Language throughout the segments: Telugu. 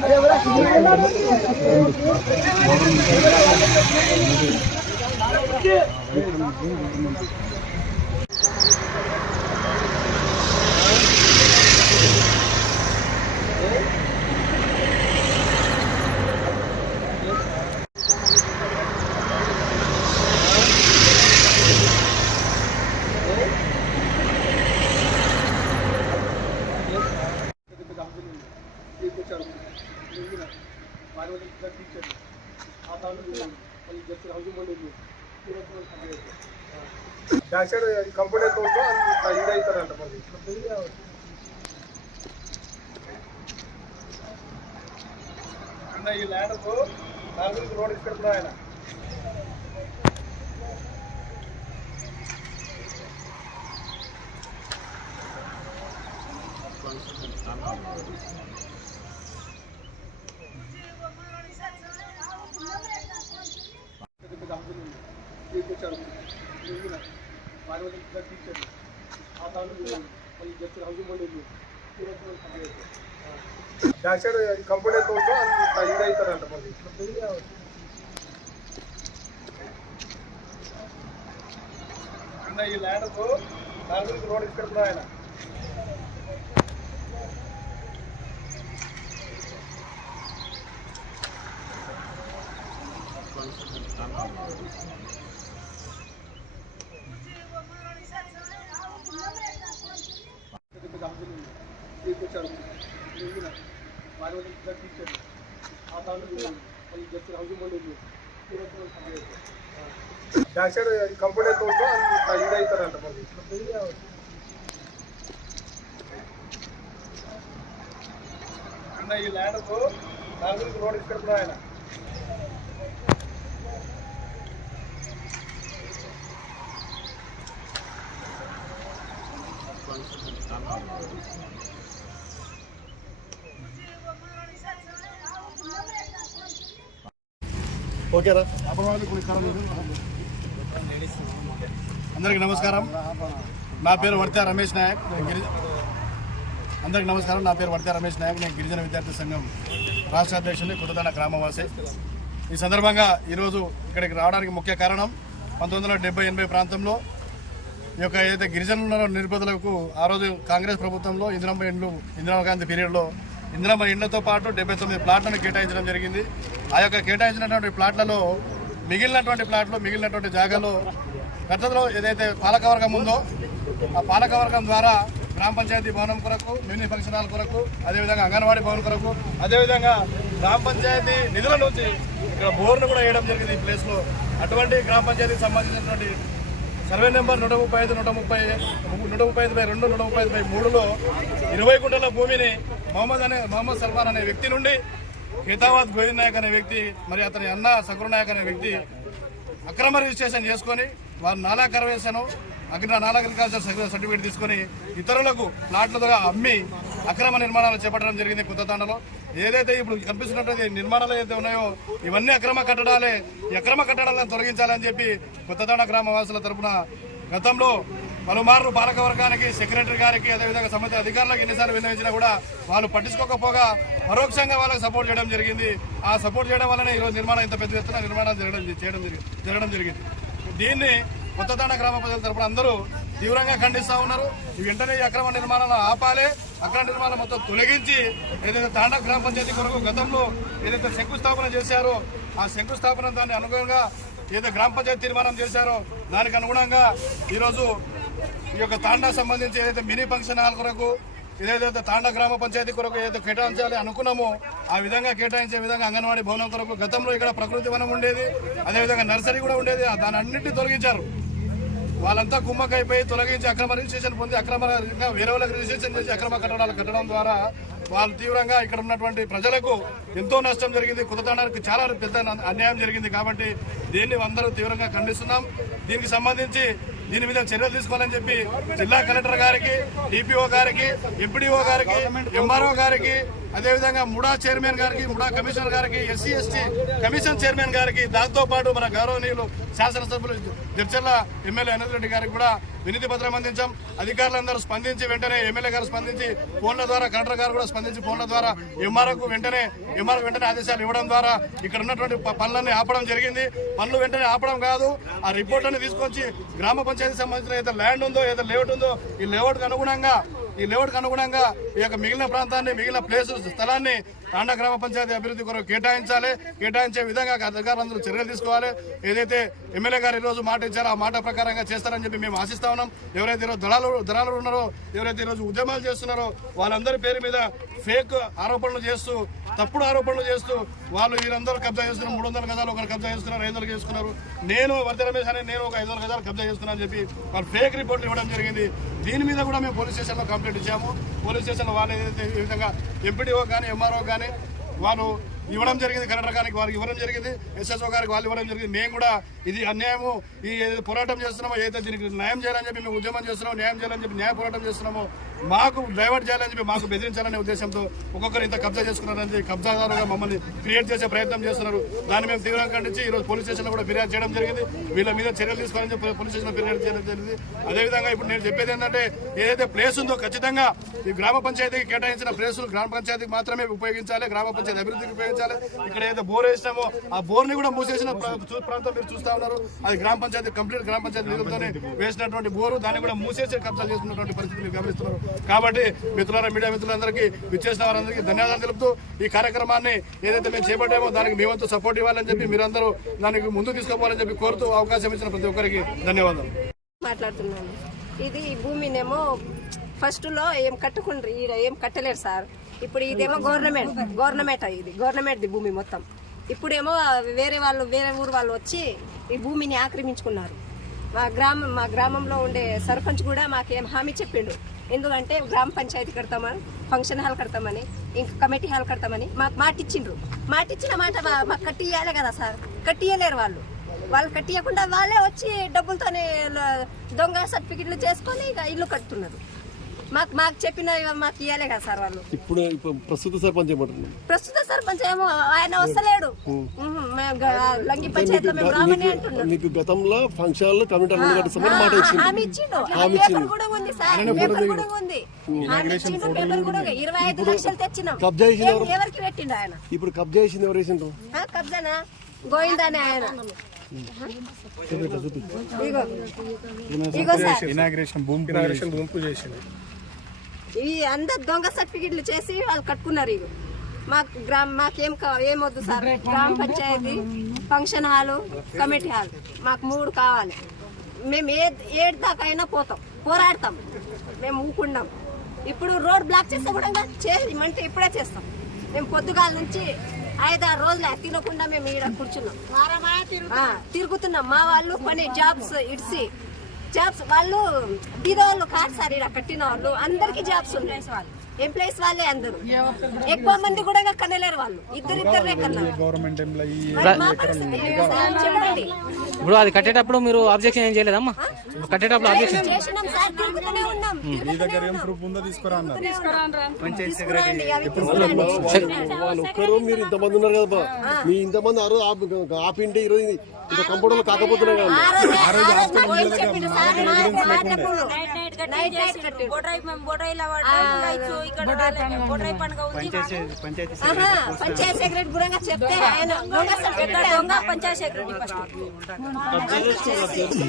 Thank you. Back side company ఎంత ఉందో అంత ఇది మళ్ళీ అన్న ఈ ల్యాండ్కు నాలుగు రోడ్ ఇక్కడ ఆయన బ్యాక్ సైడ్ కంపెనీ ఎంత ఉందో అంత ఇది అవుతారంట మళ్ళీ. అన్న ఈ ల్యాండ్ దాని రోడ్ ఇక్కడ ఆయన? బ్యాక్ సైడ్ కంపెనీ ఎంత ఉందో అంత ఇది అవుతారంట మళ్ళీ అన్న ఈ ల్యాండ్కు నాలుగు రోడ్ ఇక్కడ ఆయన. ఓకేరా. అందరికి నమస్కారం. నా పేరు వర్త రమేష్ నాయక్. అందరికి నమస్కారం. నా పేరు వర్త రమేష్ నాయక్. నేను గిరిజన విద్యార్థి సంఘం రాష్ట్ర అధ్యక్షుని కొత్తదాన గ్రామవాసి. ఈ సందర్భంగా ఈరోజు ఇక్కడికి రావడానికి ముఖ్య కారణం పంతొమ్మిది వందల డెబ్బై ఎనభై ప్రాంతంలో ఈ యొక్క ఏదైతే గిరిజనుల నిరుపేదలకు ఆ రోజు కాంగ్రెస్ ప్రభుత్వంలో ఇందిరమ్మ ఇండ్లు ఇందిరాగాంధీ గాంధీ పీరియడ్లో ఇండ్లతో పాటు డెబ్బై తొమ్మిది ప్లాట్లను కేటాయించడం జరిగింది. ఆ యొక్క కేటాయించినటువంటి ప్లాట్లలో మిగిలినటువంటి ప్లాట్లు మిగిలినటువంటి జాగాలో గతంలో ఏదైతే పాలకవర్గం ఉందో ఆ పాలకవర్గం ద్వారా గ్రామ పంచాయతీ భవనం కొరకు మినీ ఫంక్షన్ హాల్ కొరకు అదేవిధంగా అంగన్వాడీ భవన్ కొరకు అదేవిధంగా గ్రామ పంచాయతీ నిధుల నుంచి ఇక్కడ బోర్ను కూడా వేయడం జరిగింది ఈ ప్లేస్లో. అటువంటి గ్రామ పంచాయతీకి సంబంధించినటువంటి సర్వే నెంబర్ నూట ముప్పై ఐదు నూట ముప్పై నూట ముప్పై ఐదు బై రెండు నూట ముప్పై ఐదు బై మూడులో ఇరవై గుంటల భూమిని మహమ్మద్ అనే మహమ్మద్ సల్మాన్ అనే వ్యక్తి నుండి హితాబాద్ గోవింద్ నాయక్ అనే వ్యక్తి మరి అతని అన్న సకుర్ నాయక్ అనే వ్యక్తి అక్రమ రిజిస్ట్రేషన్ చేసుకొని వారు నాలా కరవేశాను అగ్ర నాలా అగ్రికల్చర్ సర్టిఫికేట్ తీసుకొని ఇతరులకు ప్లాట్లుగా అమ్మి అక్రమ నిర్మాణాలు చేపట్టడం జరిగింది కొత్త తాండలో. ఏదైతే ఇప్పుడు కనిపిస్తున్నటువంటి నిర్మాణాలు ఏదైతే ఉన్నాయో ఇవన్నీ అక్రమ కట్టడాలే. ఈ అక్రమ కట్టడాలను తొలగించాలని చెప్పి కొత్తతాండ గ్రామ వాసుల తరపున గతంలో పలుమార్లు పాలక వర్గానికి సెక్రటరీ గారికి అదేవిధంగా సంబంధిత అధికారులకు ఎన్నిసార్లు విన్నవించినా కూడా వాళ్ళు పట్టించుకోకపోగా పరోక్షంగా వాళ్ళకి సపోర్ట్ చేయడం జరిగింది. ఆ సపోర్ట్ చేయడం వల్లనే ఈరోజు నిర్మాణం ఇంత పెద్ద ఎత్తున నిర్మాణం జరగడం చేయడం జరిగింది జరగడం జరిగింది. దీన్ని కొత్తతాండ గ్రామ ప్రజల తరపున అందరూ తీవ్రంగా ఖండిస్తూ ఉన్నారు. ఈ వెంటనే ఈ అక్రమ నిర్మాణాలు ఆపాలి. అక్రమ నిర్మాణం మొత్తం తొలగించి ఏదైతే తాండా గ్రామ పంచాయతీ కొరకు గతంలో ఏదైతే శంకుస్థాపన చేశారో ఆ శంకుస్థాపన దాన్ని అనుగుణంగా ఏదైతే గ్రామ పంచాయతీ తీర్మానం చేశారో దానికి అనుగుణంగా ఈరోజు ఈ యొక్క తాండా సంబంధించి ఏదైతే మినీ ఫంక్షన్ హాల్ కొరకు ఏదైతే తాండా గ్రామ పంచాయతీ కొరకు ఏదైతే కేటాయించాలి అనుకున్నామో ఆ విధంగా కేటాయించే విధంగా అంగన్వాడీ భవనం కొరకు గతంలో ఇక్కడ ప్రకృతి వనం ఉండేది అదేవిధంగా నర్సరీ కూడా ఉండేది దాని అన్నింటినీ తొలగించారు. వాళ్ళంతా కుమ్మకైపోయి తొలగించి అక్రమ రిజిస్ట్రేషన్ పొంది అక్రమంగా వేరే వాళ్ళకి రిజిస్ట్రేషన్ చేసి అక్రమ కట్టడాలు కట్టడం ద్వారా వాళ్ళు తీవ్రంగా ఇక్కడ ఉన్నటువంటి ప్రజలకు ఎంతో నష్టం జరిగింది. కుదతాడానికి చాలా పెద్ద అన్యాయం జరిగింది కాబట్టి దీన్ని అందరూ తీవ్రంగా ఖండిస్తున్నాం. దీనికి సంబంధించి దీని మీద చర్యలు తీసుకోవాలని చెప్పి జిల్లా కలెక్టర్ గారికి డిపిఓ గారికి ఎంపీడీఓ గారికి ఎంఆర్ఓ గారికి అదేవిధంగా ముడా చైర్మన్ గారికి ముడా కమిషనర్ గారికి ఎస్సీ ఎస్టీ కమిషన్ చైర్మన్ గారికి దాంతో పాటు మన గౌరవనీయులు శాసనసభ్యులు జడ్చర్ల ఎమ్మెల్యే అనంత్ రెడ్డి గారికి కూడా వినతి పత్రం అందించాం. అధికారులందరూ స్పందించి వెంటనే ఎమ్మెల్యే గారు స్పందించి ఫోన్ల ద్వారా కలెక్టర్ గారు కూడా స్పందించి ఫోన్ల ద్వారా ఎంఆర్ఓకు వెంటనే ఎంఆర్ఓ వెంటనే ఆదేశాలు ఇవ్వడం ద్వారా ఇక్కడ ఉన్నటువంటి పనులన్నీ ఆపడం జరిగింది. పనులు వెంటనే ఆపడం కాదు ఆ రిపోర్ట్లను తీసుకొచ్చి గ్రామ పంచాయతీ సంబంధించిన ఏదైతే ల్యాండ్ ఉందో ఏదైతే లేఅవుట్ ఉందో ఈ లేఅవుట్కి అనుగుణంగా ఈ లేఅవుట్కి అనుగుణంగా ఈ యొక్క మిగిలిన ప్రాంతాన్ని మిగిలిన ప్లేసు స్థలాన్ని తాండా గ్రామ పంచాయతీ అభివృద్ధి కొరకు కేటాయించాలి. కేటాయించే విధంగా అధికారులందరూ చర్యలు తీసుకోవాలి. ఏదైతే ఎమ్మెల్యే గారు ఈరోజు మాట ఇచ్చారో ఆ మాట ప్రకారంగా చేస్తారని చెప్పి మేము ఆశిస్తా ఉన్నాం. ఎవరైతే ఈరోజు దళాలు దళాలు ఉన్నారో ఎవరైతే ఈరోజు ఉద్యమాలు చేస్తున్నారో వాళ్ళందరి పేరు మీద ఫేక్ ఆరోపణలు చేస్తూ తప్పుడు ఆరోపణలు చేస్తూ వాళ్ళు వీరందరూ కబ్జా చేస్తున్నారు. మూడు వందల గజాలు ఒకరు కబ్జా చేస్తున్నారు ఐదు వందలు చేసుకున్నారు. నేను వర్ధ రమేష్ అని నేను ఒక ఐదు వందల గజాలు కబ్జా చేస్తున్నాను అని చెప్పి వాళ్ళు ఫేక్ రిపోర్ట్లు ఇవ్వడం జరిగింది. దీని మీద కూడా మేము పోలీస్ స్టేషన్లో కంప్లైంట్ ఇచ్చాము. పోలీస్ స్టేషన్లో వాళ్ళు ఏదైతే ఈ విధంగా ఎంపీడీఓ కానీ ఎంఆర్ఓ కానీ వాళ్ళు ఇవ్వడం జరిగింది కలెక్టర్ గారికి వారికి ఇవ్వడం జరిగింది ఎస్ఎస్ఓ గారికి వాళ్ళు ఇవ్వడం జరిగింది. మేము కూడా ఇది అన్యాయము ఈ పోరాటం చేస్తున్నామో ఏదైతే దీనికి న్యాయం చేయాలని చెప్పి మేము ఉద్యమం చేస్తున్నాము న్యాయం చేయాలని చెప్పి న్యాయ పోరాటం చేస్తున్నాము మాకు డైవర్ట్ చేయాలని చెప్పి మాకు బెదిరించాలనే ఉద్దేశంతో ఒక్కొక్కరు ఇంత కబ్జా చేసుకున్నారని కబ్జాదారుగా మమ్మల్ని క్రియేట్ చేసే ప్రయత్నం చేస్తున్నారు. దాన్ని మేము తీవ్రంగా ఖండించి ఈరోజు పోలీస్ స్టేషన్లో కూడా ఫిర్యాదు చేయడం జరిగింది. వీళ్ళ మీద చర్యలు తీసుకోవాలని చెప్పి పోలీస్ స్టేషన్లో ఫిర్యాదు చేయడం జరిగింది. అదేవిధంగా ఇప్పుడు నేను చెప్పేది ఏంటంటే ఏదైతే ప్లేస్ ఉందో ఖచ్చితంగా ఈ గ్రామ పంచాయతీకి కేటాయించిన ప్లేసులు గ్రామ పంచాయతీకి మాత్రమే ఉపయోగించాలి గ్రామ పంచాయతీ అభివృద్ధికి ఉపయోగించాలి. ఇక్కడ ఏదైతే బోర్ వేసినామో ఆ బోర్ని కూడా మూసేసిన చూ- ప్రాంతం మీరు చూస్తా ఉన్నారు. అది గ్రామ పంచాయతీ కంప్లీట్ గ్రామ పంచాయతీ నిధులతోనే వేసినటువంటి బోరు దాన్ని కూడా మూసేసి కబ్జా చేసినటువంటి పరిస్థితి మీరు గమనిస్తున్నారు. కాబట్టి మిత్రులారా మీడియా మిత్రులందరికీ విచ్చేసిన వారందరికీ ధన్యవాదాలు తెలుపుతూ ఈ కార్యక్రమాన్ని ఏదైతే మేము చేపట్టామో దానికి మేమంతా సపోర్ట్ ఇవ్వాలని చెప్పి మీరందరూ దానికి ముందు తీసుకోవాలని చెప్పి కోరుతూ అవకాశం ఇచ్చిన ప్రతి ఒక్కరికి ధన్యవాదాలు. మాట్లాడుతున్నాను. ఇది భూమినేమో ఫస్ట్లో ఏం కట్టుకుండ్రు? ఈడ ఏం కట్టలేరు సార్. ఇప్పుడు ఇదేమో గవర్నమెంట్ గవర్నమెంట్ ఇది గవర్నమెంట్ది భూమి మొత్తం. ఇప్పుడేమో వేరే వాళ్ళు వేరే ఊరు వాళ్ళు వచ్చి ఈ భూమిని ఆక్రమించుకున్నారు. మా గ్రామం మా గ్రామంలో ఉండే సర్పంచ్ కూడా మాకేం హామీ చెప్పిండు. ఎందుకంటే గ్రామ పంచాయతీ కడతామని ఫంక్షన్ హాల్ కడతామని ఇంకా కమిటీ హాల్ కడతామని మాకు మాట ఇచ్చిండ్రు మాట ఇచ్చిన మాట మాకు కట్టియాలే కదా సార్. కట్టియలేరు వాళ్ళు. వాళ్ళు కట్టియకుండా వాళ్ళే వచ్చి డబ్బులతోనే దొంగ సర్టిఫికెట్లు చేసుకొని ఇక ఇల్లు కడుతున్నారు. మాకు మాకు చెప్పిన మాకు ఇవ్వలే కదా సార్ వాళ్ళు. ఇప్పుడు ఇప్పుడు ప్రస్తుత సర్పంచ్ ఏమంటున్నారు ప్రస్తుత సర్పంచ్ ఏమో ఆయన వస్తలేడు. లంగి పంచాయతీలో మేము రామని అంటున్నాం మీకు గతంలో ఫంక్షన్లో కమిటీ కట్టిస్తామని మాట ఇచ్చింది హామీ ఇచ్చిండు. పేపర్ కూడా ఉంది సార్. పేపర్ కూడా ఉంది. హామీ ఇచ్చిండు పేపర్ కూడా ఉంది. ఇరవై ఐదు లక్షలు తెచ్చినాం. కబ్జా చేసింది ఏం- ఎవరికి పెట్టిండు ఆయన? ఇప్పుడు కబ్జా చేసింది ఎవరు కబ్జానా? గోవిందానే ఆయన. ఇగో. ఇగో సార్. ఇనాగ్రేషన్ భూమి ఇనాగ్రేషన్ భూమి పూజ చేసింది ఈ అందరు దొంగ సర్టిఫికెట్లు చేసి వాళ్ళు కట్టుకున్నారు ఇక మాకు గ్రామ మాకేం కా- ఏం వద్దు సార్. గ్రామ panchayat function hall committee hall. మాకు మూడు కావాలి. మేము ఏ ఏడు దాకా అయినా పోతాం. పోరాడతాం. మేము ఊకున్నాం ఇప్పుడు రోడ్ బ్లాక్ చేస్తే కూడా చేయమంటే ఇప్పుడే చేస్తాం. మేము పొద్దుగాల నుంచి ఐదారు రోజులు తినకుండా మేము ఈడ కూర్చున్నాం. తిరుగుతున్నాం. మా వాళ్ళు పని జాబ్స్ ఇడిసి జాబ్స్ వాళ్ళు బీదవాళ్ళు కాదు సార్ ఇక్కడ కట్టిన వాళ్ళు అందరికి జాబ్స్ ఉన్నాయి. ఎంప్లాయీస్ వాళ్ళే అందరూ. ఎక్కువ మంది కూడా కనలేరు వాళ్ళు. ఇద్దరు ఇద్దరే కన్నారు గవర్నమెంట్ ఎంప్లాయీ మరి మా పరిస్థితి ఏంటి సార్? చెప్పండి. ఇప్పుడు అది కట్టేటప్పుడు మీరు అబ్జెక్షన్ ఏం చేయలేదమ్మా? కట్టేటప్పుడు మీ దగ్గర ఏం ప్రూఫ్ ఉందో తీసుకురా అన్నారు. ఒక్కరు మీరు ఇంతమంది ఉన్నారు కదా బా. మీ ఇంతమంది ఆపింటే ఈరోజు ఇంత కంప్యూటర్లో కాకపోతున్నాయి కదా. పంచాయత్ సెక్రటరీ కూడా చెప్తే ఆయన పంచాయత్ సెక్రటరీ ఫస్ట్.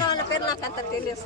వాళ్ళ పేరు నాకు అంత తెలియదు.